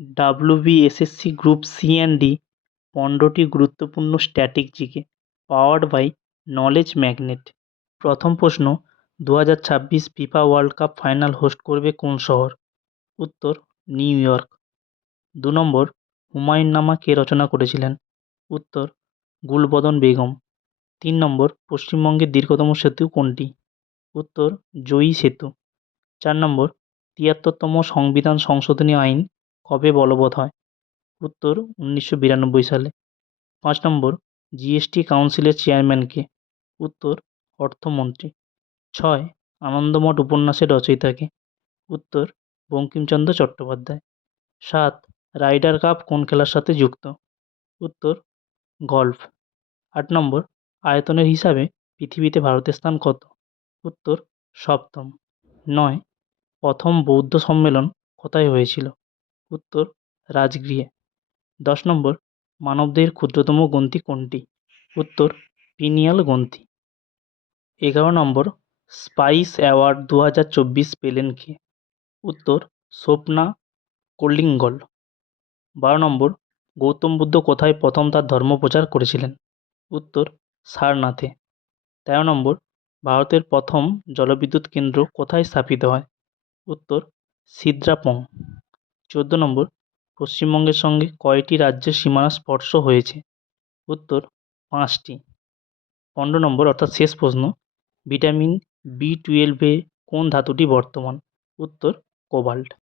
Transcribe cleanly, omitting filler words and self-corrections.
WBSSC group C and D 15টি গুরুত্বপূর্ণ static GK powered by Knowledge Magnet. প্রথম প্রশ্ন, 2026 FIFA World Cup final host করবে কোন শহর? উত্তর, নিউ ইয়র্ক। 2 নম্বর, হুমায়ুননামা কে রচনা করেছিলেন? উত্তর, গুলবদন বেগম। 3 নম্বর, পশ্চিমবঙ্গের দীর্ঘতম সেতু কোনটি? উত্তর, জয়ী সেতু। 4 নম্বর, 73তম সংবিধান সংশোধনী আইন কবে বলবৎ হয়? উত্তর, 1992 সালে। 5 নম্বর, জিএসটি কাউন্সিলের চেয়ারম্যান কে? উত্তর, অর্থমন্ত্রী। 6, আনন্দমঠ উপন্যাসের রচয়িতা কে? উত্তর, বঙ্কিমচন্দ্র চট্টোপাধ্যায়। 7, রাইডার কাপ কোন খেলার সাথে যুক্ত? উত্তর, গল্ফ। 8 নম্বর, আয়তনের হিসাবে পৃথিবীতে ভারতের স্থান কত? উত্তর, সপ্তম। 9, প্রথম বৌদ্ধ সম্মেলন কোথায় হয়েছিল? উত্তর, রাজগৃহে। 10 নম্বর, মানবদেহের ক্ষুদ্রতম গ্রন্থি কোনটি? উত্তর, পিনিয়াল গ্রন্থি। 11 নম্বর, স্পাইস অ্যাওয়ার্ড 2024 পেলেন কে? উত্তর, স্বপ্না কল্লিঙ্গল। 12 নম্বর, গৌতম বুদ্ধ কোথায় প্রথম তার ধর্ম প্রচার করেছিলেন? উত্তর, সারনাথে। 13 নম্বর, ভারতের প্রথম জলবিদ্যুৎ কেন্দ্র কোথায় স্থাপিত হয়? উত্তর, সিদ্রাপং। 14 নম্বর, পশ্চিমবঙ্গের সঙ্গে কয়টি রাজ্যের সীমানা স্পর্শ হয়েছে? উত্তর, 5টি। 15 নম্বর অর্থাৎ শেষ প্রশ্ন, ভিটামিন B12 কোন ধাতুটি বর্তমান? উত্তর, কোবাল্ট।